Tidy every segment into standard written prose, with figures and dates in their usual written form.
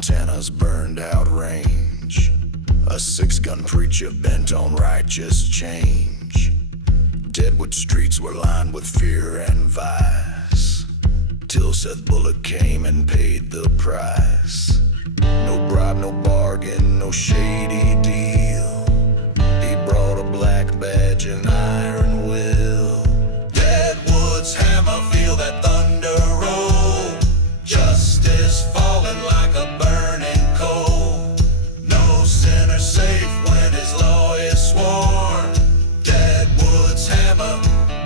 Montana's burned out range, a six-gun preacher bent on righteous change. Deadwood streets were lined with fear and vice, till Seth Bullock came and paid the price. No bribe, no bargain, no shady deal. He brought a black badge and iron will. Deadwood's hammer, feel that thunder roll. Justice falling like a burning coal. No sinner safe when his law is sworn. Deadwood's hammer,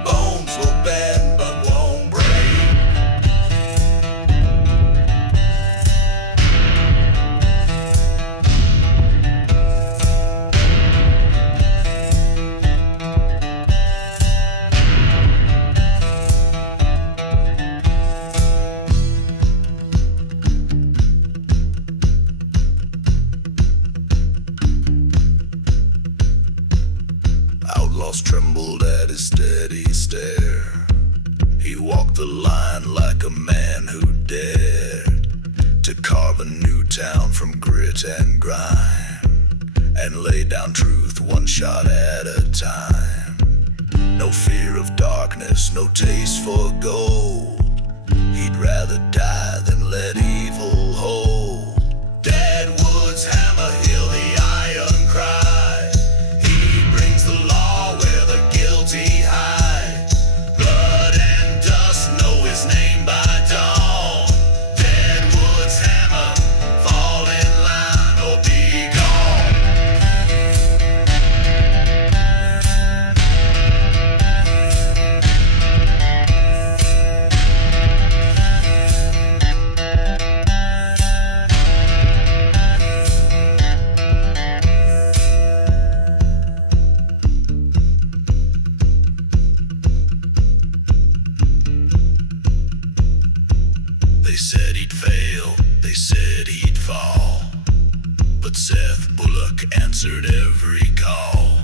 bones will bend but won't break. Outlaws trembled at his steady stare. He walked the line like a man who dared to carve a new town from grit and grime, and lay down truth one shot at a time. No fear of darkness, no taste for gold. He'd rather die than let evil hold. Deadwood's hammer, heal the iron cry. He brings the law where the guilty hide. Blood and dust know his name by dawn. Deadwood's hammer, fall in line or be gone. They said he'd fail, they said he'd fall, but Seth Bullock answered every call.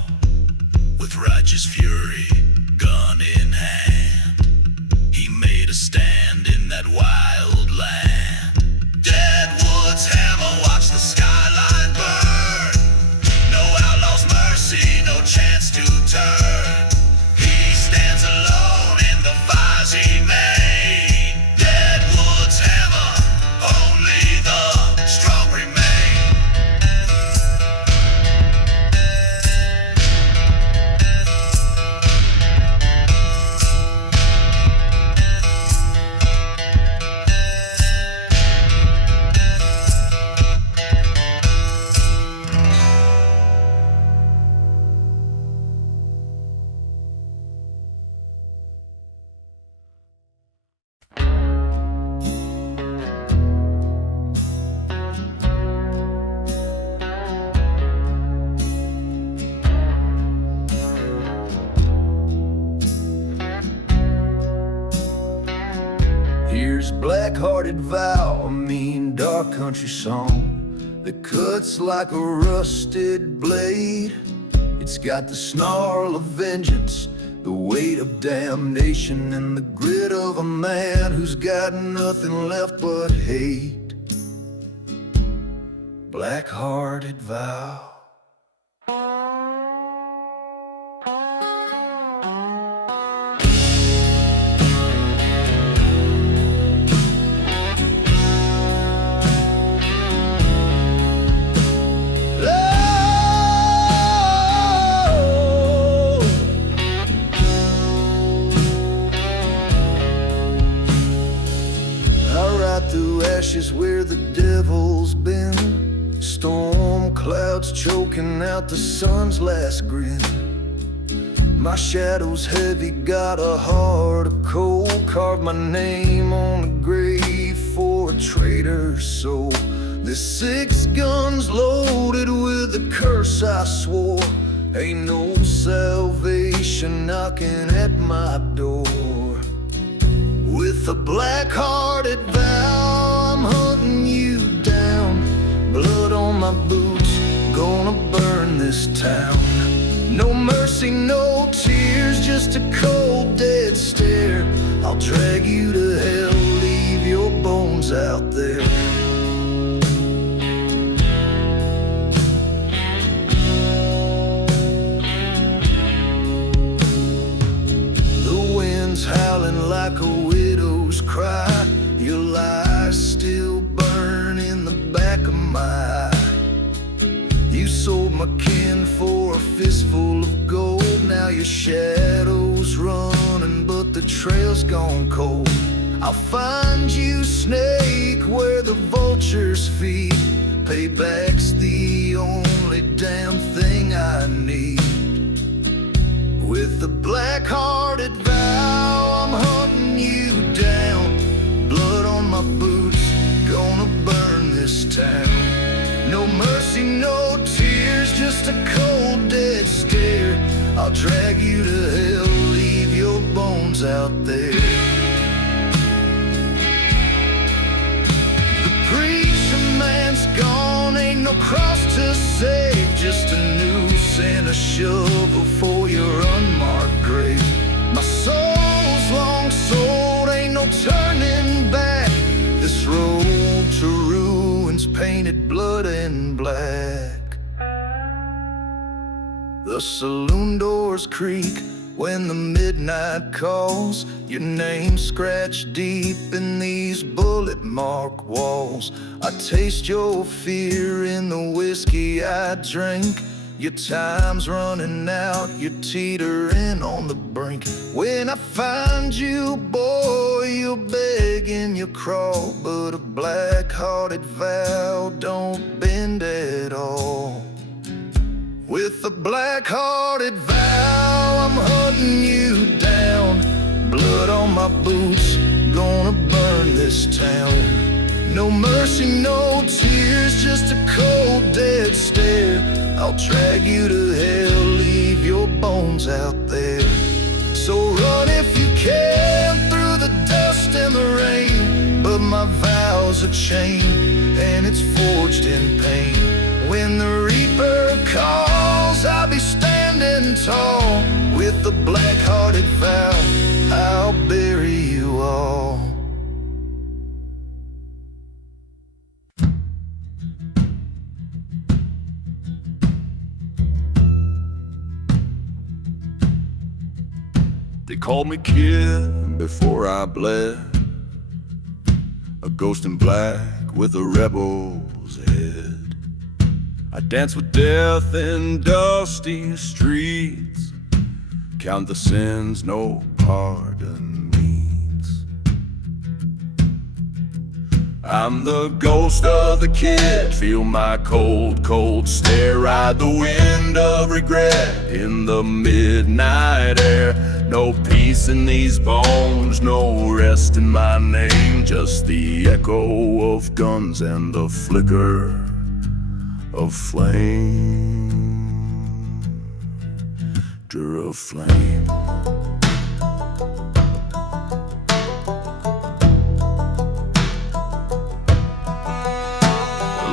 With righteous fury, gun in hand, he made a stand in that wild land. Deadwood's hammer, watch the skyline burn. No outlaw's mercy, no chance to turn. He stands alone in the fires he made. Deadwood's hammer, only the strong remain. Here's black-hearted vow, a mean dark country song that cuts like a rusted blade. It's got the snarl of vengeance, the weight of damnation, and the grit of a man who's got nothing left but hate. Black-hearted vow. Through ashes where the devil's been, storm clouds choking out the sun's last grin. My shadow's heavy, got a heart of coal. Carved my name on the grave for a traitor's soul. This 6 guns loaded with the curse I swore. Ain't no salvation knocking at my door. With a black-hearted vow, I'm hunting you down. Blood on my boots, gonna burn this town. No mercy, no tears, just a cold dead stare. I'll drag you to hell, leave your bones out there. like a widow's cry. Your lies still burn in the back of my eye. You sold my kin for a fistful of gold. Now your shadow's running, but the trail's gone cold. I'll find you, snake, where the vultures feed. Payback's the only damn thing I need. With a black-hearted vow, I'm hunting you down. Blood on my boots, gonna burn this town. No mercy, no tears, just a cold, dead stare. I'll drag you to hell, leave your bones out there. The preacher man's gone, ain't no cross to save. Just a noose and a shovel for your unmarked grave. My soul's long sold, ain't no turning back. This road to ruin's painted blood and black. The saloon doors creak when the midnight calls. Your name scratched deep in these bullet-marked walls. I taste your fear in the whiskey I drink. Your time's running out, you're teetering on the brink. When I find you, boy, you'll beg and you'll crawl. But a black-hearted vow don't bend at all. With a black-hearted vow, I'm hunting you down. Blood on my boots, gonna burn this town. No mercy, no tears, just a cold, dead stare. I'll drag you to hell, leave your bones out there. So run if you can through the dust and the rain. But my vow's a chain, and it's forged in pain. When the reaper calls, I'll be standing tall. With a black-hearted vow, I'll bury you all. They called me kid before I bled, a ghost in black with a rebel's head. I dance with death in dusty streets, count the sins no pardon meets. I'm the ghost of the kid, feel my cold, cold stare. Ride the wind of regret in the midnight air. No peace in these bones, no rest in my name. Just the echo of guns and the flicker of flame. Of flame.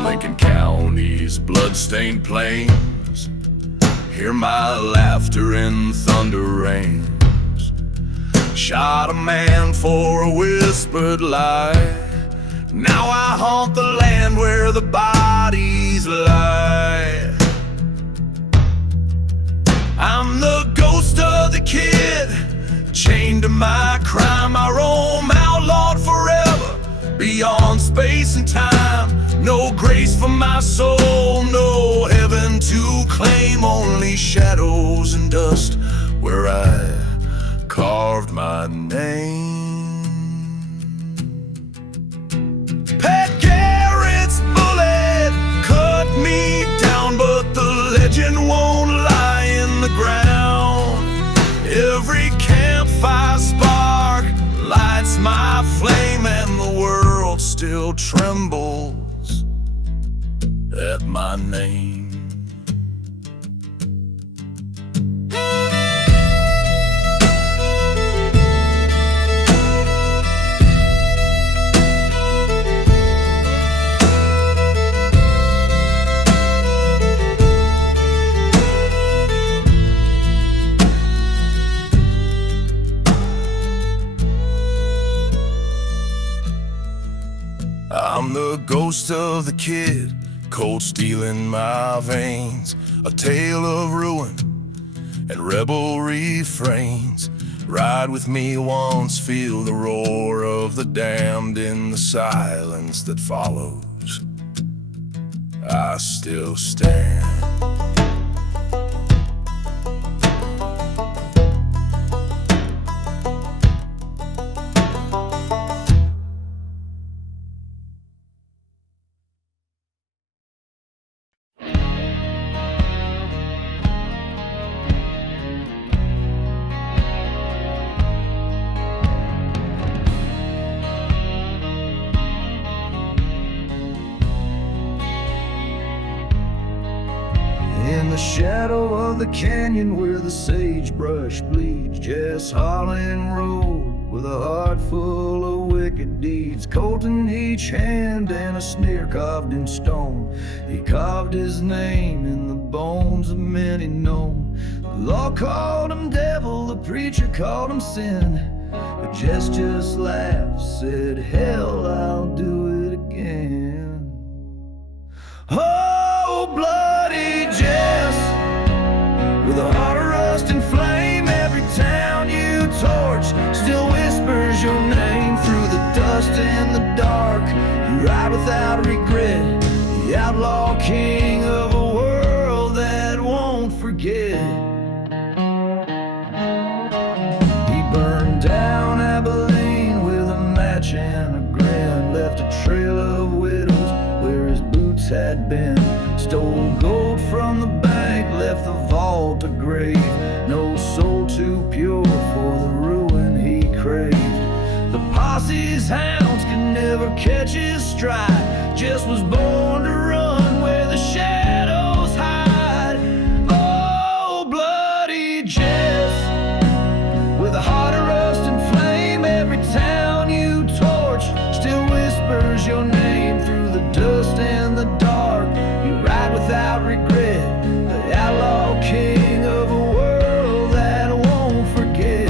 Lincoln County's blood-stained plains, hear my laughter in thunder rains. Shot a man for a whispered lie. Now I haunt the land where the bodies lie. I'm the ghost of the kid, chained to my crime. I roam outlawed forever, beyond space and time. No grace for my soul, no heaven to claim. Only shadows and dust where I carved my name. Pat Garrett's bullet cut me down, but the legend won't lie in the ground. Every campfire spark lights my flame, and the world still trembles at my name. I'm the ghost of the kid, cold steel in my veins. A tale of ruin and rebel refrains. Ride with me once, feel the roar of the damned in the silence that follows. I still stand. In the shadow of the canyon where the sagebrush bleeds, Jess Holland rode with a heart full of wicked deeds. Colt in each hand and a sneer carved in stone. He carved his name in the bones of many known. The law called him devil, the preacher called him sin. But Jess just laughed, said, hell, I'll do it again. Oh, bloody Jess, with a heart of rust and flame, every town you torch still whispers your name through the dust and the dark. You ride without regret, the outlaw king of a world that won't forget. He burned down Abilene with a match and a grin, left a trail of widows where his boots had been. Stole gold from the bank, left the vault a grave. No soul too pure for the ruin he craved. The posse's hounds could never catch his stride. Jess was born to run where the shadows hide. Oh, bloody Jess, with a heart of rust and flame, every town you torch still whispers your name through the dust and the dark. You ride without regret, the outlaw king of a world that won't forget.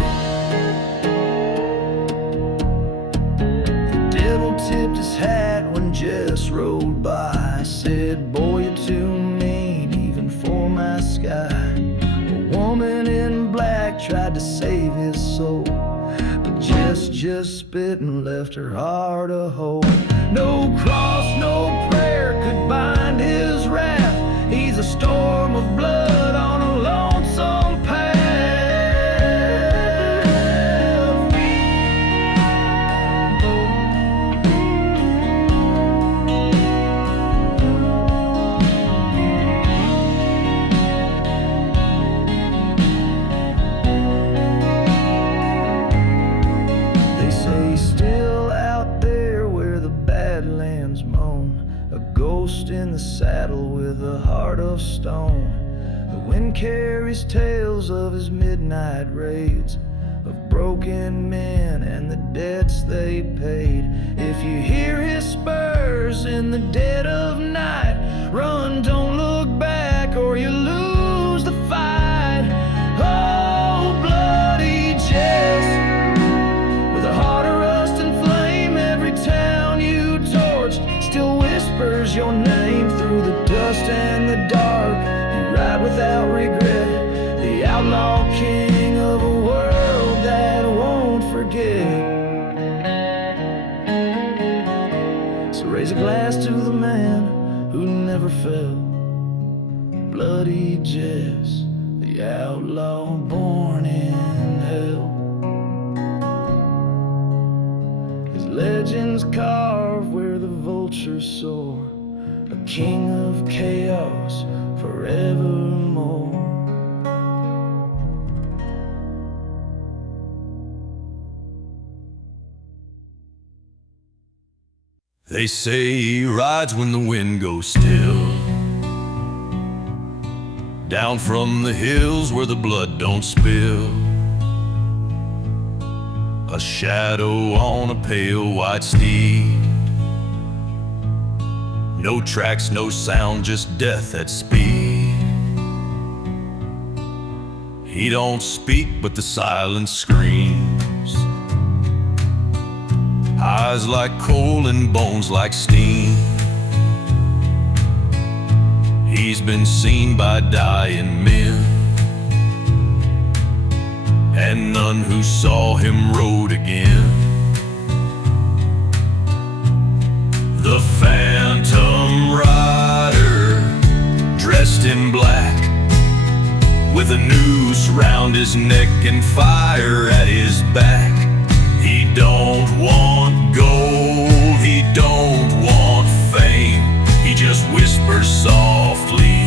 The devil tipped his hat when Jess rolled by, said, boy, you're too mean even for my sky. A woman in black tried to save his soul, but Jess just spit and left her heart a hole. No cross, no prayer could bind his wrath. He's a storm of blood on a lonesome path. They say still out there where the badlands moan, a ghost in the saddle with a heart of stone. The wind carries tales of his midnight raids, of broken men and the debts they paid. If you hear his spurs in the dead of night, run, don't look back or you lose the fight. Oh, bloody Jess, with a heart of rust and flame, every town you torched still whispers your name through the dust and the dark. You ride without regret, the outlaw king of a world that won't forget. So raise a glass to the man who never fell, bloody Jess, the outlaw born in hell. His legends carved where the vultures soar, a king of chaos forevermore. They say he rides when the wind goes still, down from the hills where the blood don't spill. A shadow on a pale white steed, no tracks, no sound, just death at speed. He don't speak, but the silence screams, eyes like coal and bones like steam. He's been seen by dying men, and none who saw him rode again. The phantom rider, dressed in black, with a noose round his neck and fire at his back. He don't want gold, he don't want fame, he just whispers softly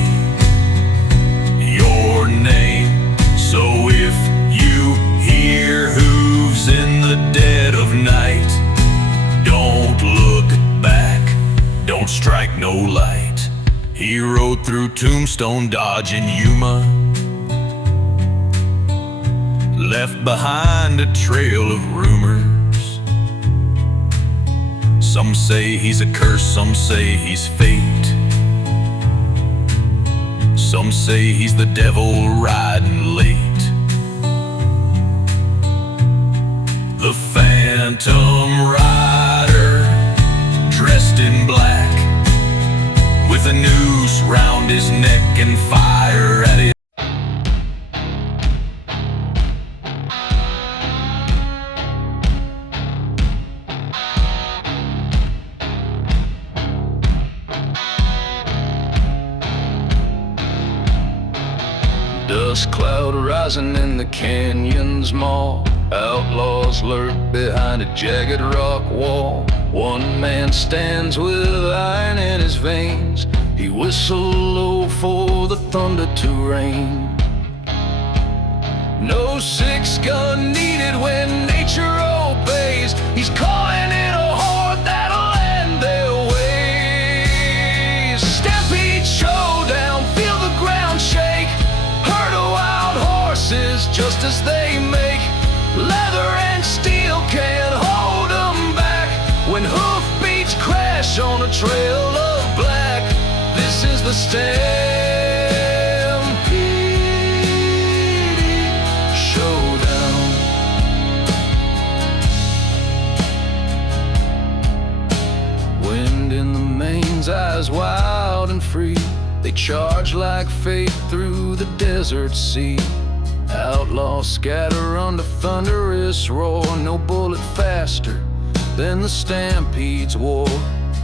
your name. So if you hear hooves in the dead of night, don't look back, don't strike no light. He rode through Tombstone, Dodge, and Yuma, left behind a trail of rumors. Some say he's a curse, some say he's fate. Some say he's the devil riding late. The phantom rider, dressed in black, with a noose round his neck and fire at his. Dust cloud rising in the canyon's maw. Outlaws lurk behind a jagged rock wall. One man stands with iron in his veins. He whistles low for the thunder to rain. No six gun needed when nature obeys. He's calling in a horde that'll end their ways. Stampede showdown, feel the ground shake. Herd of wild horses just as they make. Leather and steel can't hold them back. When hoofbeats crash on a trail of black, this is the Stampede Showdown. Wind in the mains, eyes wild and free. They charge like fate through the desert sea. Outlaws scatter under thunderous roar. No bullet faster than the Stampede's war.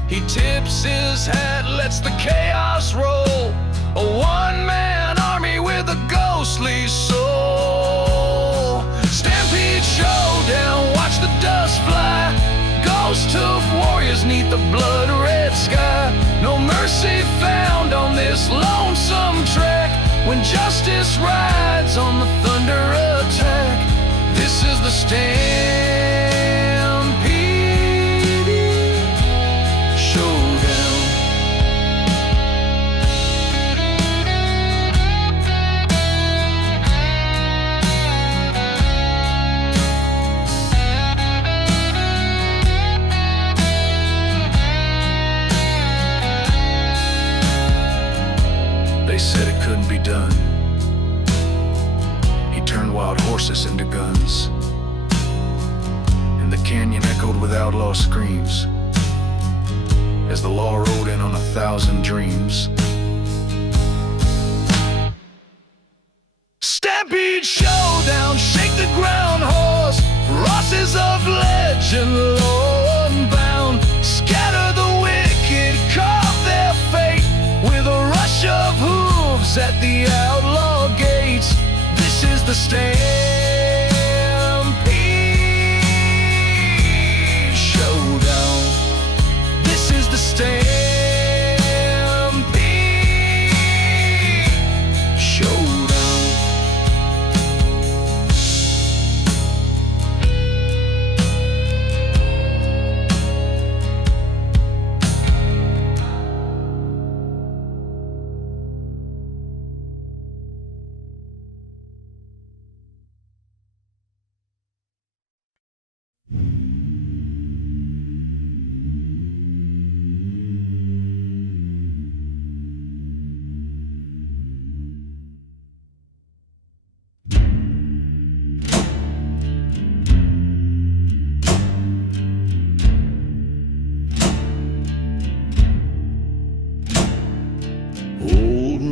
He tips his hat, lets the chaos roll. A one-man army with a ghostly soul. Stampede showdown, watch the dust fly. Ghost of warriors neath the blood-red sky. No mercy found on this lonesome trek. When justice rides on the thunder attack, this is the Stampede Showdown. They said it couldn't be done. He turned wild horses into guns, and the canyon echoed with outlaw screams as the law rode in on 1,000 dreams. Stampede showdown, shake the ground horse. Rosses of legend, low unbound. Scatter the wicked, carve their fate with a rush of hooves at the outlaw gates. This is the Stampede Showdown. This is the Stampede Showdown.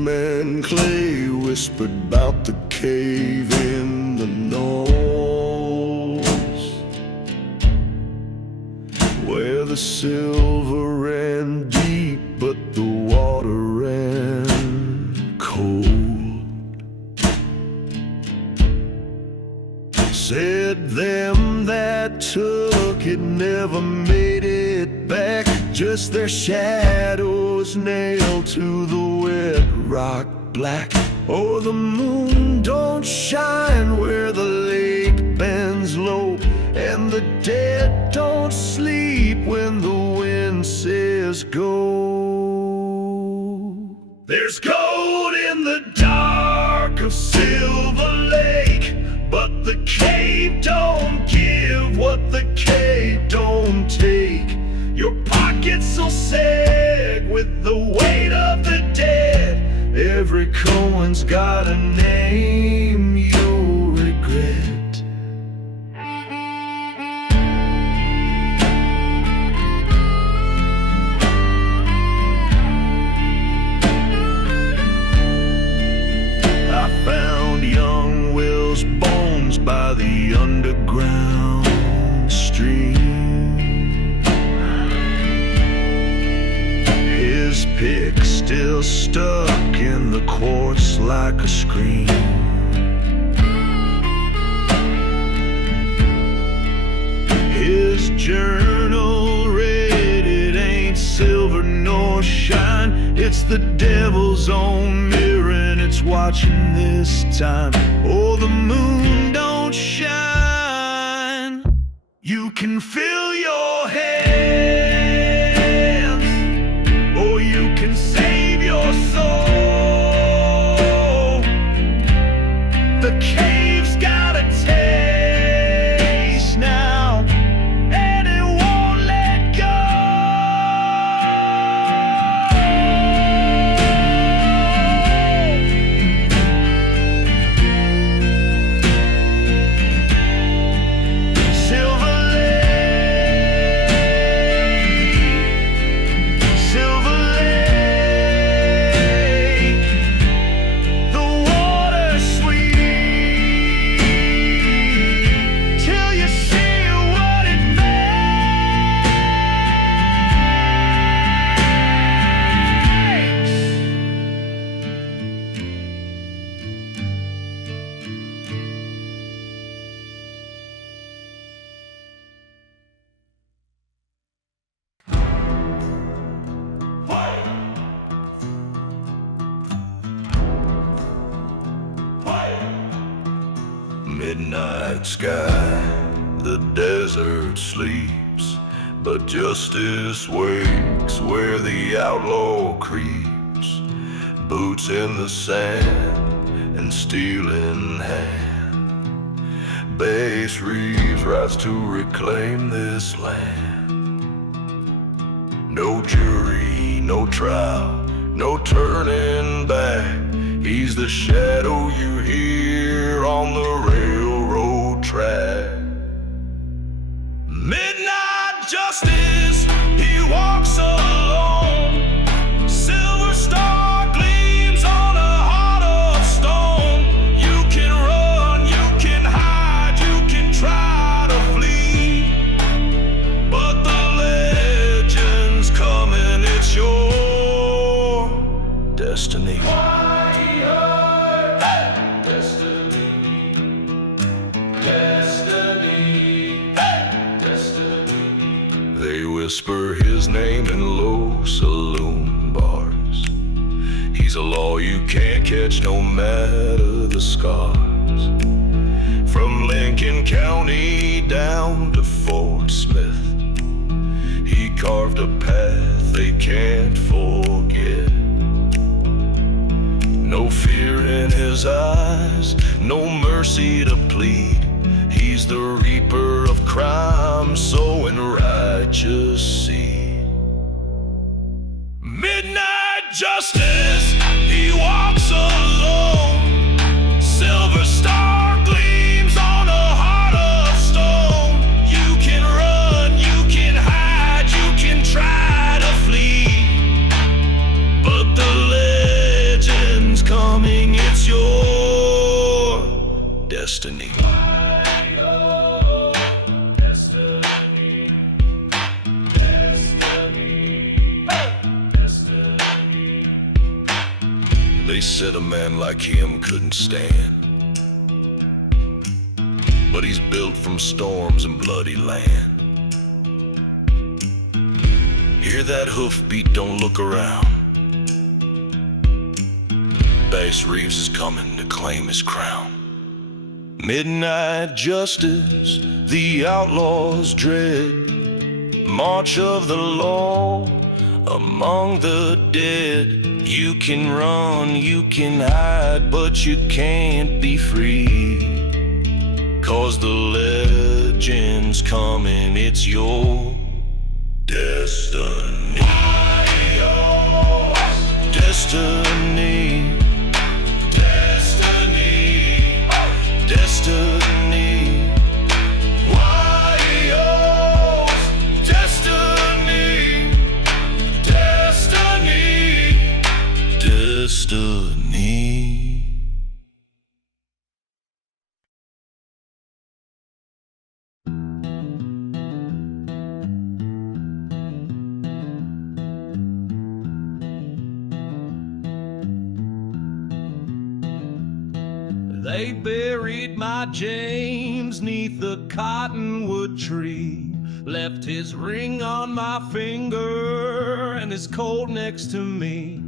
Man Clay whispered about the cave in the north. the silver ran deep, but the water ran cold. Said them that took it never made it back, just their shadows nailed to the wet rock black. Oh, the moon don't shine where the lake bends low, and the dead don't sleep when the wind says go. There's gold in the dark of Silver Lake, but the cave don't give what the cave don't take. Your pockets will sag with the weight of the dead. Every Cohen's got a name you'll regret. I found young Will's bones by the underground stream. His pick still stuck in the quartz like a scream. His journal read, it ain't silver nor shine, it's the devil's own mirror and it's watching this time. Oh, the moon don't shine. You can fill your hands, or you can save your soul. The cave's got a taste now, and it won't let go. Silver Lake, Silver Lake, the water's sweet till you see what it makes. Midnight sky, the desert sleeps, but justice wakes where the outlaw creeps. Boots in the sand and steel in hand, Bass Reeves rides to reclaim this land. No jury, no trial, no turning back. He's the shadow you hear on the railroad track. Midnight justice, he walks alone. Silver star gleams on a heart of stone. You can run, you can hide, you can try to flee, but the legend's coming, it's your destiny. Whisper his name in low saloon bars. He's a law you can't catch no matter the scars. From Lincoln County down to Fort Smith, he carved a path they can't forget. No fear in his eyes, no mercy to plead. He's the reaper of crime, sowing righteous seed. Midnight justice, he walks alone. Silver star gleams on a heart of stone. You can run, you can hide, you can try to flee, but the legend's coming, it's your destiny. They said a man like him couldn't stand, but he's built from storms and bloody land. Hear that hoofbeat, don't look around. Bass Reeves is coming to claim his crown. Midnight justice, the outlaws dread, march of the law among the dead. You can run, you can hide, but you can't be free, 'cause the legend's coming, it's your destiny. Destiny. Destiny, wiles, destiny, destiny, destiny. They buried my James 'neath the cottonwood tree, left his ring on my finger and his coat next to me.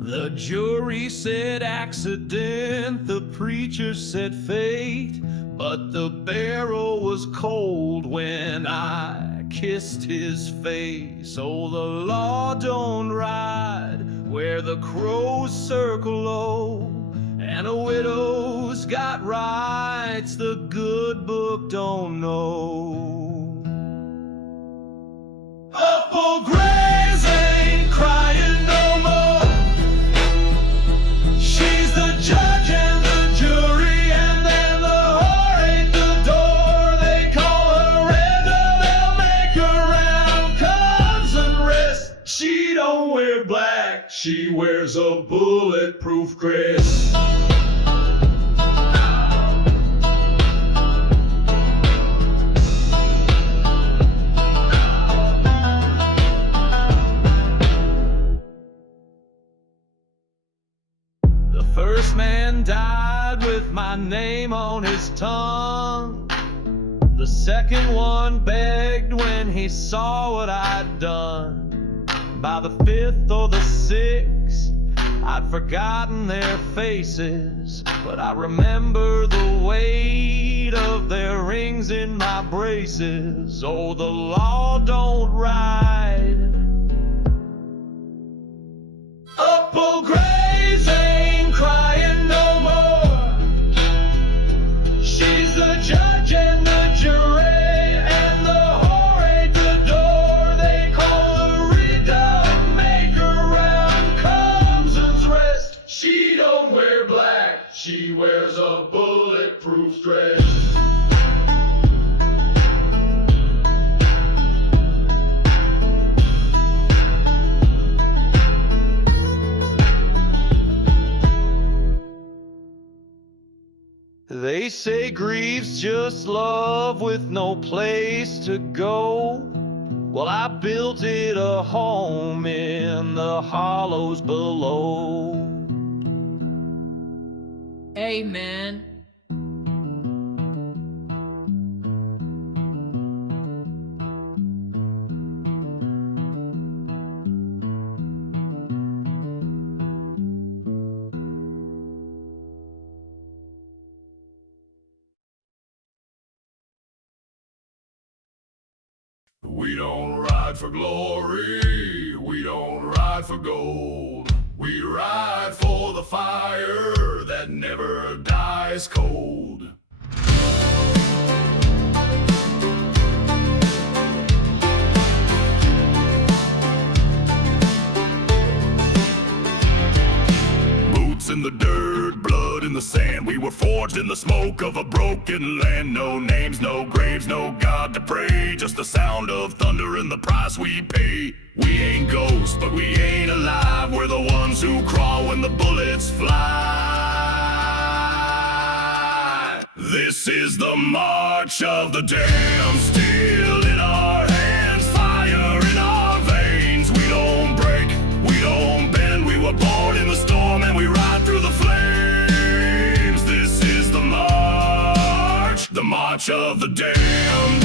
The jury said accident, the preacher said fate, but the barrel was cold when I kissed his face. Oh, the law don't ride where the crows circle low, and a widow's got rights the good book don't know. Opal Graves ain't crying no more. She's the judge and the jury, and then the whore ain't the door. They call her Renda, they'll make her round comes and rest. She don't wear black, she wears a bulletproof dress. First man died with my name on his tongue. The second one begged when he saw what I'd done. By the fifth or the sixth, I'd forgotten their faces, but I remember the weight of their rings in my braces. Oh, the law don't ride. Opal Graves ain't crying no more. She's the judge and the jury, and the whore ain't the door. They call her Widowmaker, round comes and's rest. She don't wear black, she wears a bulletproof dress. They say grief's just love with no place to go. Well, I built it a home in the hollows below. Amen. We don't ride for glory, we don't ride for gold. We ride for the fire that never dies cold. Boots in the dirt, blood in the sand. We were forged in the smoke of a broken land. No names, no graves, no God to pray. Just the sound of thunder and the price we pay. We ain't ghosts, but we ain't alive. We're the ones who crawl when the bullets fly. This is the march of the damned, steel in our hands, fire in our veins. We don't break, we don't bend. We were born in the storm and we rise march of the damned.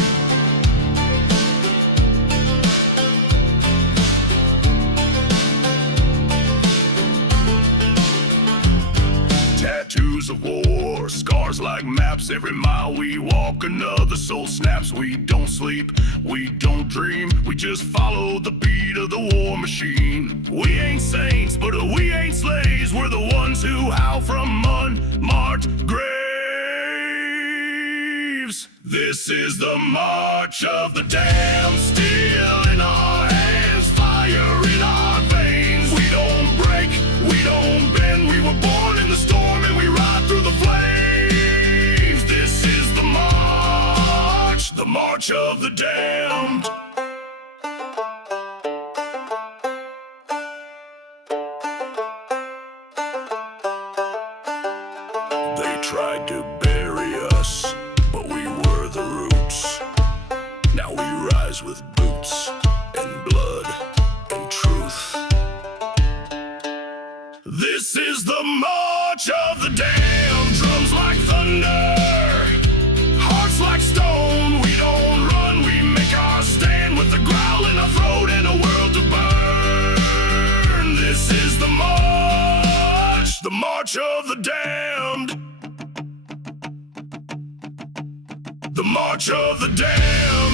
Tattoos of war, scars like maps. Every mile we walk, another soul snaps. We don't sleep, we don't dream, we just follow the beat of the war machine. We ain't saints, but we ain't slaves. We're the ones who howl from unmarked graves. This is the march of the damned. Steel in our hands, fire in our veins. We don't break, we don't bend. We were born in the storm and we ride through the flames. This is the march of the damned. They tried to bury us, but we were the roots. Now we rise with boots and blood and truth. This is the march of the damned. Drums like thunder, hearts like stone. We don't run, we make our stand with a growl in our throat and a world to burn. This is the march of the damned. The march of the damned.